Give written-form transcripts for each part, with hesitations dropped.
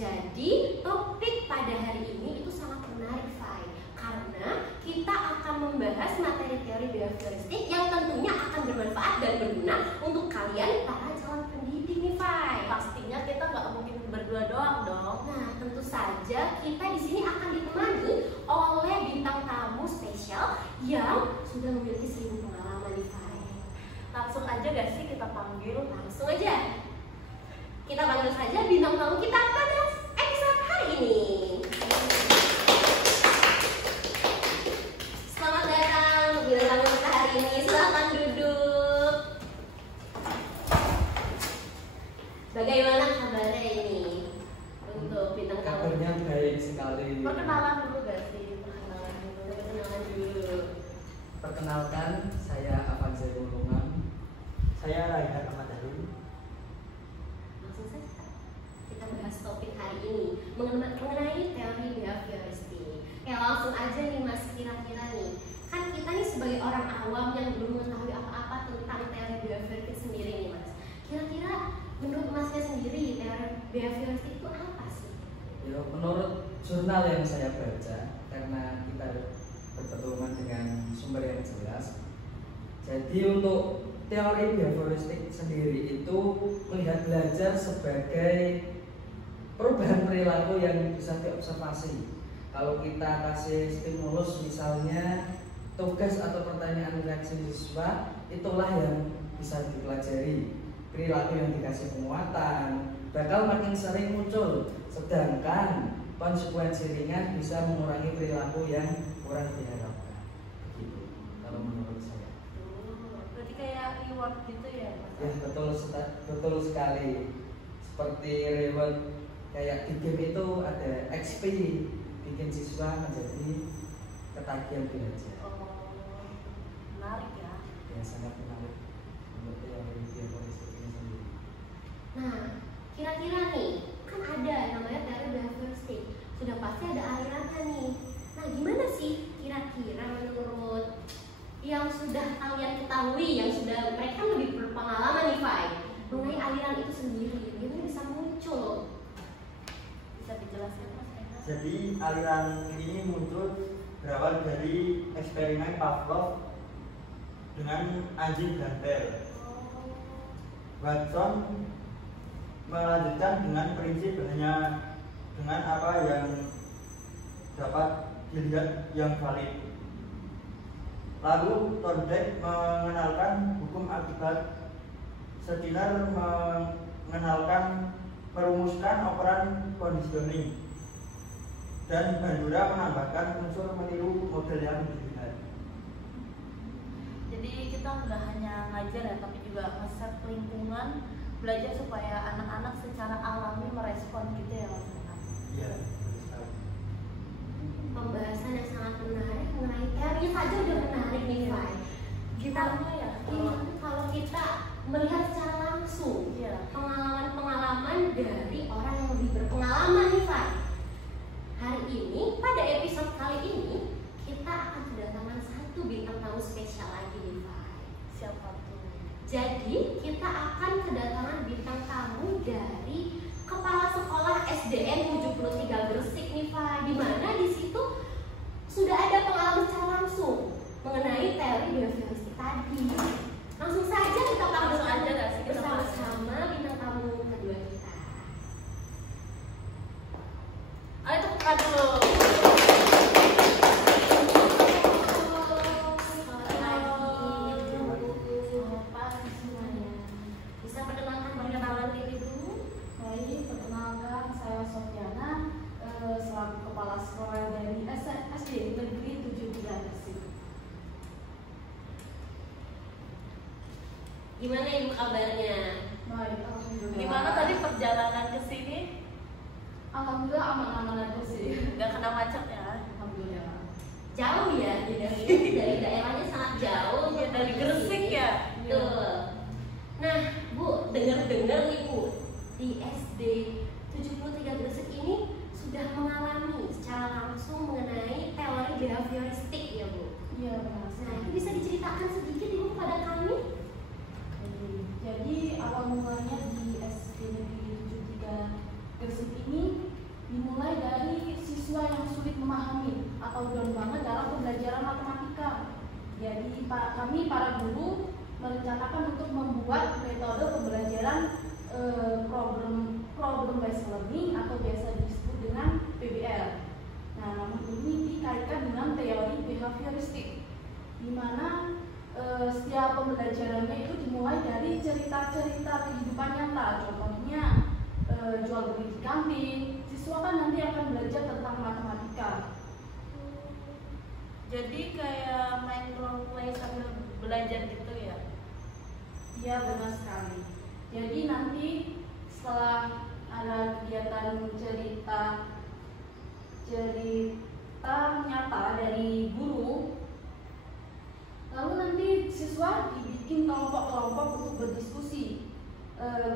Jadi topik pada hari ini itu sangat menarik, Fai, karena kita akan membahas materi teori behavioristik yang tentunya akan bermanfaat dan berguna untuk kalian para calon pendidik nih, Fai. Pastinya kita nggak mungkin berdua doang dong. Nah, tentu saja kita di sini akan ditemani oleh bintang tamu spesial yang sudah memiliki 1000 pengalaman nih, Fai. Langsung aja gak sih kita panggil? Langsung aja. Kita panggil saja bintang tamu kita pada episode hari ini. Selamat datang bintang tamu kita hari ini. Silakan duduk. Bagaimana kabarnya ini untuk bintang tamu? Kabarnya baik sekali. Perkenalan dulu gak sih? Perkenalan dulu. Perkenalkan, saya Avanza Ulungan. Saya Raihan Ahmad Halim. Langsung saja kita bahas topik hari ini mengenai teori behavioristik. Langsung aja nih Mas, kira-kira nih, kan kita nih sebagai orang awam yang belum mengetahui apa-apa tentang teori behavioristik sendiri nih Mas. Kira-kira menurut Masnya sendiri teori behavioristik itu apa sih? Ya, menurut jurnal yang saya baca, karena kita berpedoman dengan sumber yang jelas. Jadi untuk teori behavioristik sendiri itu melihat belajar sebagai perubahan perilaku yang bisa diobservasi. Kalau kita kasih stimulus misalnya tugas atau pertanyaan reaksi siswa, itulah yang bisa dipelajari. Perilaku yang dikasih penguatan bakal makin sering muncul, sedangkan konsekuensi ringan bisa mengurangi perilaku yang kurang diharapkan. Begitu kalau menurut saya. Berarti kayak reward gitu ya Mas? Ya betul sekali. Seperti reward kayak di game itu ada XP, bikin siswa menjadi ketagihan belajar. Oh, menarik ya. Ya sangat menarik untuk teori behavioristik ini sendiri. Nah, kira-kira nih, kan ada namanya teori behavioristik. Sudah pasti ada alirannya nih. Nah, gimana sih kira-kira menurut yang sudah kalian ketahui, yang sudah mereka lebih berpengalaman nih, Fai, mengenai aliran itu sendiri, gimana bisa muncul? Bisa dijelaskan Mas? Jadi aliran ini muncul berawal dari eksperimen Pavlov dengan anjing gantel. Watson melanjutkan dengan prinsip hanya dengan apa yang dapat dilihat yang valid. Lalu Thorndike mengenalkan hukum akibat, Skinner merumuskan operan conditioning, dan Bandura menambahkan unsur meniru model yang dilihat. Jadi kita nggak hanya ngajar ya, tapi juga nge-set lingkungan, belajar supaya anak-anak secara alami merespon gitu ya Mas. Iya, betul sekali. Pembahasan yang sangat menarik mengenai teorinya saja udah menarik nih, Fai. Gimana ya? Kalau kita melihat secara langsung Iya. pengalaman-pengalaman dari orang yang lebih berpengalaman nih, Fai. Hari ini, pada episode kali ini, kita akan kedatangan satu bintang tamu spesial lagi nih, Fai. Siapa tuh? Jadi, kita akan kedatangan bintang tamu dari Kepala Sekolah SDN 73 Gresik nih, Fai. Di mana di situ sudah ada pengalaman secara langsung mengenai teori behavioristik tadi. Langsung saja kita Langsung aja panggil nggak sih kita bersama-sama bintang tamu kedua kita. Ayo tepuk tangan dulu. Bisa perkenalkan diri dulu? Baik, perkenalkan saya Sofiana, selaku kepala sekolah dari SD Negeri 73 Gresik. Gimana ibu kabarnya? Baik, alhamdulillah. Gimana tadi perjalanan ke sini? Alhamdulillah aman-aman aja sih. Nggak kena macet ya? Alhamdulillah. Jauh ya, dari daerahnya sangat jauh. Iya, dari Gresik ya? Betul. Nah, Bu, dengar-dengar nih Bu, di SD 73 Gresik ini sudah mengalami secara langsung mengenai teori behavioristik ya Bu. Iya benar. Nah, itu bisa diceritakan sedikit Ibu pada kami? Jadi awal mulanya di SD Negeri 73 Gresik ini kami para guru merencanakan untuk membuat metode pembelajaran problem based learning atau biasa disebut dengan PBL. Nah, namun ini dikaitkan dengan teori behavioristik, di mana setiap pembelajarannya itu dimulai dari cerita-cerita kehidupan nyata. Contohnya jual beli di kantin, siswa kan nanti akan belajar tentang matematika. Jadi kayak main role play sambil belajar gitu ya? Iya, benar sekali. Jadi nanti setelah ada kegiatan cerita nyata dari guru, lalu nanti siswa dibikin kelompok-kelompok untuk berdiskusi.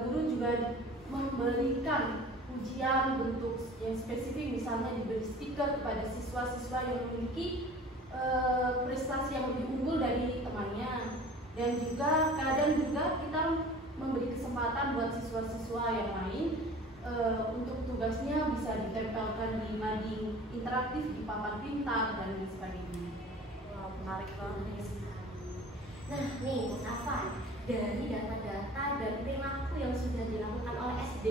Guru juga memberikan ujian bentuk yang spesifik, misalnya diberi stiker kepada siswa-siswa yang memiliki prestasi yang lebih unggul dari temannya. Dan juga kadang juga kita memberi kesempatan buat siswa-siswa yang lain untuk tugasnya bisa ditempelkan di mading interaktif, di papan pintar, dan lain sebagainya. Wah, menarik banget. Nah nih Mas Afan, dari data-data dan perilaku yang sudah dilakukan oleh SD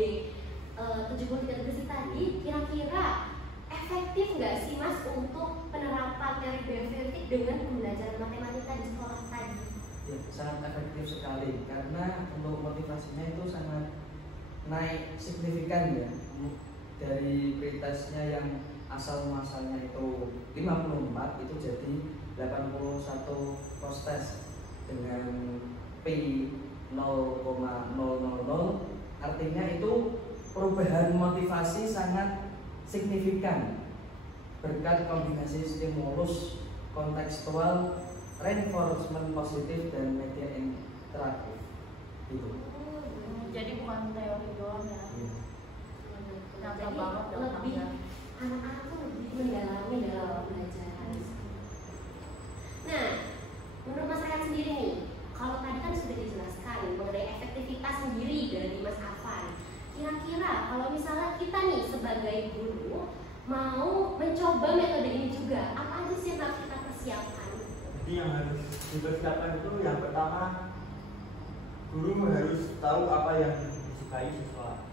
73 Gresik tadi, kira-kira efektif nggak sih Mas untuk penerapan teori behavioristik dengan pembelajaran matematika di sekolah tadi? Ya, sangat efektif sekali karena untuk motivasinya itu sangat naik signifikan ya, dari pretestnya yang asal muasalnya itu 54 itu jadi 81 postes dengan P 0,000, artinya itu perubahan motivasi sangat signifikan berkat kombinasi stimulus kontekstual, reinforcement positif, dan media interaktif gitu. Jadi bukan teori doang ya? Nyata Jadi banget lebih anak-anak tuh lebih mendalami dalam pembelajaran. Nah, menurut Mas Rehan sendiri nih, kalau tadi kan sudah dijelaskan mengenai efektivitas sendiri dari Mas Afan. Kira-kira kalau misalnya kita nih sebagai guru mau mencoba metode ini juga, apa aja sih yang harus kita persiapkan? Jadi yang harus dipersiapkan itu yang pertama, guru harus tahu apa yang disukai siswa.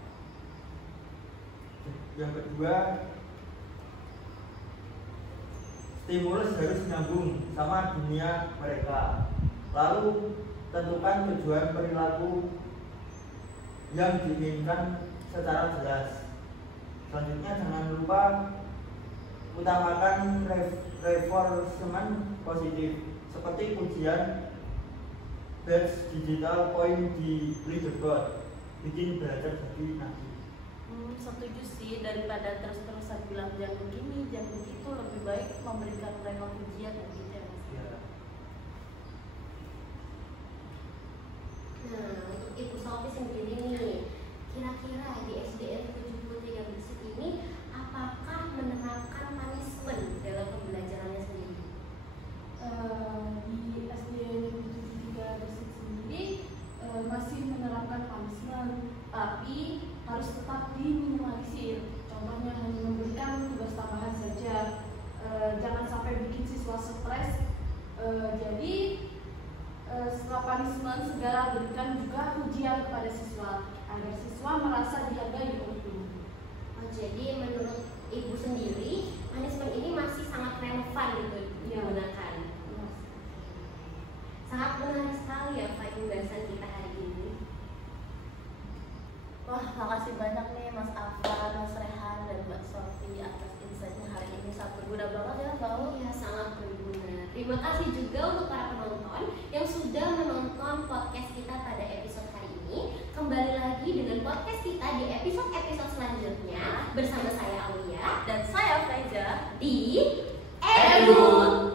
Yang kedua, stimulus harus nyambung sama dunia mereka. Lalu tentukan tujuan perilaku yang diinginkan secara jelas. Selanjutnya jangan lupa utamakan reinforcement positif seperti ujian badge digital point di leaderboard, bikin belajar jadi nanti. Setuju sih, daripada terus-terusan bilang jangan begini, jangan begitu, lebih baik memberikan mereka ujian gitu ya Mas. Ya. Nah, untuk Ibu Sofi sendiri nih, kira-kira di SDN 73 Gresik ini apakah menerapkan punishment dalam pembelajarannya sendiri? Di SDN 73 Gresik sendiri masih menerapkan punishment, tapi harus tetap diminimalisir. Contohnya hanya memberikan tugas tambahan saja, jangan sampai bikin siswa stres. Jadi setelah punishment segera berikan juga ujian kepada siswa agar siswa merasa dihargai oleh guru. Jadi menurut Ibu sendiri, punishment ini masih sangat relevan gitu digunakan. Sangat menarik sekali ya Pak pembahasan kita hari ini. Wah, makasih banyak nih Mas Afan, Mas Rehan, dan Mbak Sofi atas insight-nya hari ini. Sangat berguna banget ya Mbak. Iya, sangat berguna. Terima kasih juga untuk para penonton yang sudah menonton podcast kita pada episode hari ini. Kembali lagi dengan podcast kita di episode-episode selanjutnya bersama saya Aulia Dan saya Faiza di Edu